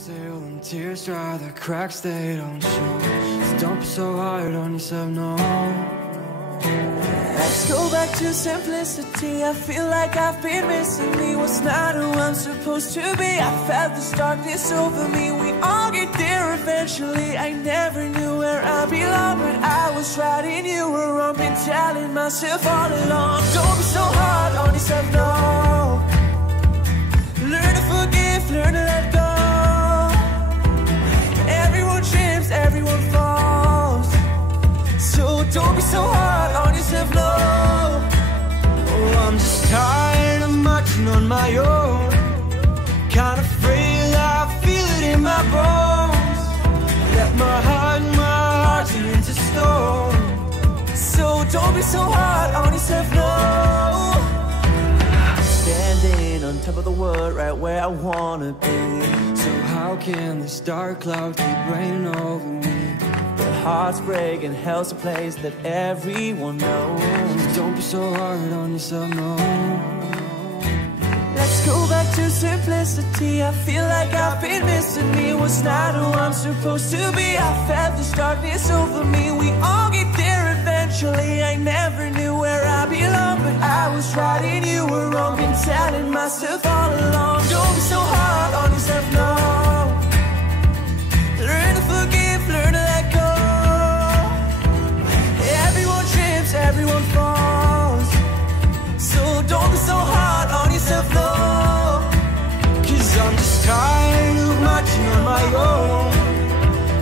sail and tears dry the cracks they don't show. So don't be so hard on yourself, no. Let's go back to simplicity. I feel like I've been missing me. Was not who I'm supposed to be. I felt this darkness over me. We all get there eventually. I never knew where I belong, but I was right and you were wrong. Been telling myself all along, don't be so hard on yourself, no. Learn to forgive, learn to let go. Everyone trips, everyone falls. So don't be so hard on yourself, no. Oh, I'm just tired of marching on my own. Kinda frail, I feel it in my bones. Let my heart turn into stone. So don't be so hard on yourself, no. Standing on top of the world, right where I wanna be. So how can this dark cloud keep raining over me? Hearts break and hell's a place that everyone knows. Don't be so hard on yourself, no. Let's go back to simplicity. I feel like I've been missing me. Was not who I'm supposed to be. I felt this darkness over me. We all get there eventually. I never knew where I belong, but I was right and you were wrong. Been telling myself all along, don't be so hard on yourself, no. Learn to forgive, learn to let go. Everyone falls. So don't be so hard on yourself, no. Cause I'm just tired of marching on my own.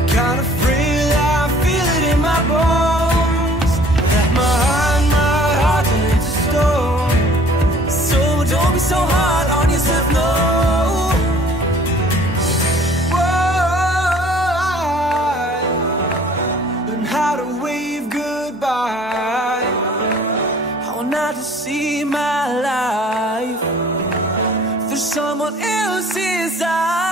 Kinda frail, I feel it in my bones. Let my heart turn into stone. So don't be so hard on yourself, no. Whoa, learn how to wave goodbye. Not to see my life through someone else's eyes.